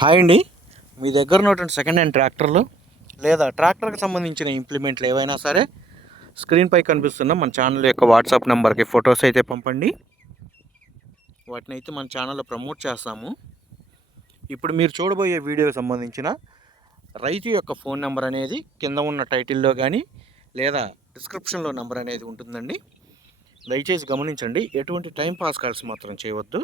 Hi అండి. మీ దగ్గర ఉన్నటువంటి సెకండ్ హ్యాండ్ ట్రాక్టర్లు లేదా ట్రాక్టర్కి సంబంధించిన ఇంప్లిమెంట్లు ఏవైనా సరే స్క్రీన్పై కనిపిస్తున్న మన ఛానల్ యొక్క వాట్సాప్ నెంబర్కి ఫొటోస్ అయితే పంపండి. వాటిని అయితే మన ఛానల్లో ప్రమోట్ చేస్తాము. ఇప్పుడు మీరు చూడబోయే వీడియోకి సంబంధించిన రైతు యొక్క ఫోన్ నెంబర్ అనేది కింద ఉన్న టైటిల్లో కానీ లేదా డిస్క్రిప్షన్లో నెంబర్ అనేది ఉంటుందండి. దయచేసి గమనించండి, ఎటువంటి టైం పాస్ కాల్స్ మాత్రం చేయవద్దు.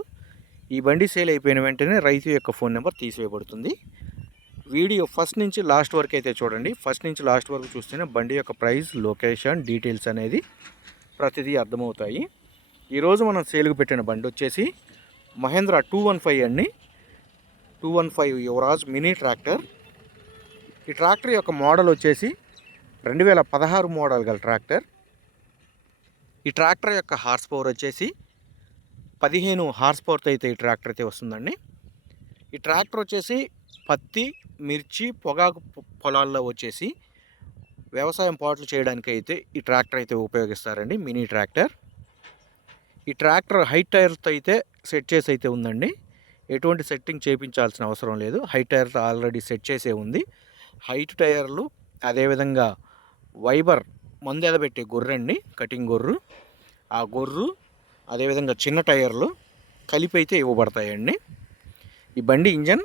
ఈ బండి సేల్ అయిపోయిన వెంటనే రైతు యొక్క ఫోన్ నెంబర్ తీసివేయబడుతుంది. వీడియో ఫస్ట్ నుంచి లాస్ట్ వరకు అయితే చూడండి. ఫస్ట్ నుంచి లాస్ట్ వరకు చూస్తేనే బండి యొక్క ప్రైస్, లొకేషన్, డీటెయిల్స్ అనేది ప్రతిదీ అర్థమవుతాయి. ఈరోజు మనం సేల్కి పెట్టిన బండి వచ్చేసి మహేంద్ర 215 అండి. 215 యువరాజ్ మినీ ట్రాక్టర్. ఈ ట్రాక్టర్ యొక్క మోడల్ వచ్చేసి 2016 మోడల్ గల ట్రాక్టర్. ఈ ట్రాక్టర్ యొక్క హార్స్ పవర్ వచ్చేసి 15 హార్స్ పవర్తో అయితే ఈ ట్రాక్టర్ అయితే వస్తుందండి. ఈ ట్రాక్టర్ వచ్చేసి పత్తి, మిర్చి, పొగాకు పొలాల్లో వచ్చేసి వ్యవసాయం పాటలు చేయడానికి అయితే ఈ ట్రాక్టర్ అయితే ఉపయోగిస్తారండి. Mini tractor. ఈ ట్రాక్టర్ హైట్ టైర్తో అయితే సెట్ చేసి అయితే ఉందండి. ఎటువంటి సెట్టింగ్ చేయించాల్సిన అవసరం లేదు. హైట్ టైర్తో ఆల్రెడీ సెట్ చేసే ఉంది. హైట్ టైర్లు, అదేవిధంగా వైబర్ మందు ఎదబెట్టే గొర్రెండి, కటింగ్ గొర్రు. ఆ గొర్రు అదేవిధంగా చిన్న టైర్లు కలిపి అయితే ఇవ్వబడతాయండి. ఈ బండి engine,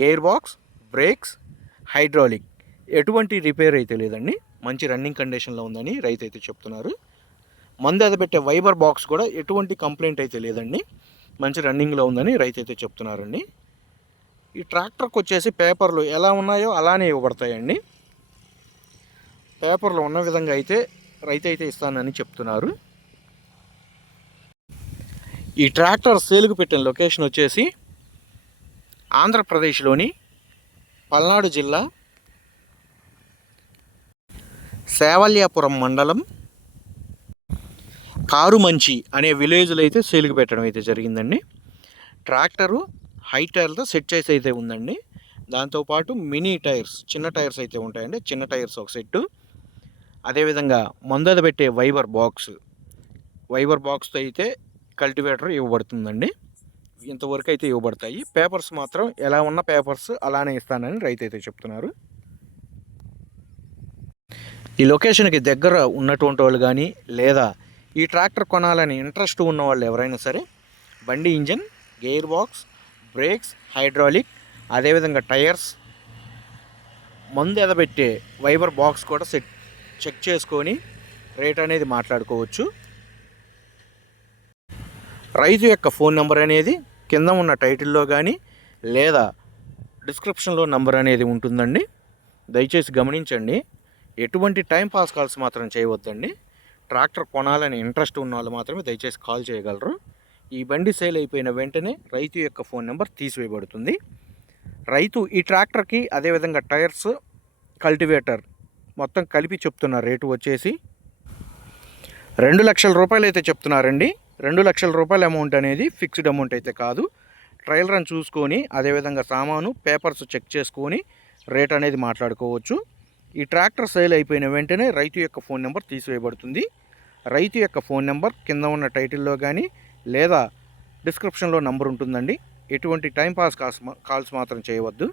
gear box, brakes, hydraulic ఎటువంటి రిపేర్ అయితే లేదండి. మంచి రన్నింగ్ కండిషన్లో ఉందని రైతు అయితే చెప్తున్నారు. మందు ఎదబెట్టే వైబర్ బాక్స్ కూడా ఎటువంటి కంప్లైంట్ అయితే లేదండి. మంచి రన్నింగ్లో ఉందని రైతు అయితే చెప్తున్నారండి. ఈ ట్రాక్టర్కి వచ్చేసి పేపర్లు ఎలా ఉన్నాయో అలానే ఇవ్వబడతాయండి. పేపర్లు ఉన్న విధంగా అయితే రైతు అయితే ఇస్తానని చెప్తున్నారు. ఈ ట్రాక్టర్ సేల్కు పెట్టిన లొకేషన్ వచ్చేసి ఆంధ్రప్రదేశ్లోని పల్నాడు జిల్లా సేవల్యాపురం మండలం కారుమంచి అనే విలేజ్లో అయితే సేల్కు పెట్టడం అయితే జరిగిందండి. ట్రాక్టరు హై టైర్లతో సెట్ చేసి అయితే ఉందండి. దాంతోపాటు మినీ టైర్స్, చిన్న టైర్స్ అయితే ఉంటాయండి. చిన్న టైర్స్ ఒక సెట్టు, అదేవిధంగా మందద పెట్టే వైబర్ బాక్స్తో అయితే కల్టివేటర్ ఇవ్వబడుతుందండి. ఇంతవరకు అయితే ఇవ్వబడతాయి. పేపర్స్ మాత్రం ఎలా ఉన్న పేపర్స్ అలానే ఇస్తానని రైతు అయితే చెప్తున్నారు. ఈ లొకేషన్కి దగ్గర ఉన్నటువంటి వాళ్ళు కానీ లేదా ఈ ట్రాక్టర్ కొనాలని ఇంట్రెస్ట్ ఉన్న వాళ్ళు ఎవరైనా సరే బండి engine, gear box, brakes, hydraulic, అదేవిధంగా టైర్స్, మందు ఎదబెట్టే వైబర్ బాక్స్ కూడా చెక్ చేసుకొని రేట్ అనేది మాట్లాడుకోవచ్చు. రైతు యొక్క ఫోన్ నెంబర్ అనేది కింద ఉన్న టైటిల్లో కానీ లేదా డిస్క్రిప్షన్లో నెంబర్ అనేది ఉంటుందండి. దయచేసి గమనించండి, ఎటువంటి టైం పాస్ కాల్స్ మాత్రం చేయవద్దండి. ట్రాక్టర్ కొనాలని ఇంట్రెస్ట్ ఉన్న వాళ్ళు మాత్రమే దయచేసి కాల్ చేయగలరు. ఈ బండి సేల్ అయిపోయిన వెంటనే రైతు యొక్క ఫోన్ నెంబర్ తీసివేయబడుతుంది. రైతు ఈ ట్రాక్టర్కి అదేవిధంగా టైర్స్, కల్టివేటర్ మొత్తం కలిపి చెప్తున్న రేటు వచ్చేసి 2 లక్షల రూపాయలు అయితే చెప్తున్నారండి. 2 లక్షల రూపాయల అమౌంట్ అనేది ఫిక్స్డ్ అమౌంట్ అయితే కాదు. ట్రయల్ రన్ చూసుకొని అదేవిధంగా సామాను, పేపర్స్ చెక్ చేసుకొని రేట్ అనేది మాట్లాడుకోవచ్చు. ఈ ట్రాక్టర్ సేల్ అయిపోయిన వెంటనే రైతు యొక్క ఫోన్ నెంబర్ తీసివేయబడుతుంది. రైతు యొక్క ఫోన్ నెంబర్ కింద ఉన్న టైటిల్లో కానీ లేదా డిస్క్రిప్షన్లో నెంబర్ ఉంటుందండి. ఎటువంటి టైం పాస్ కాల్స్ మాత్రం చేయవద్దు.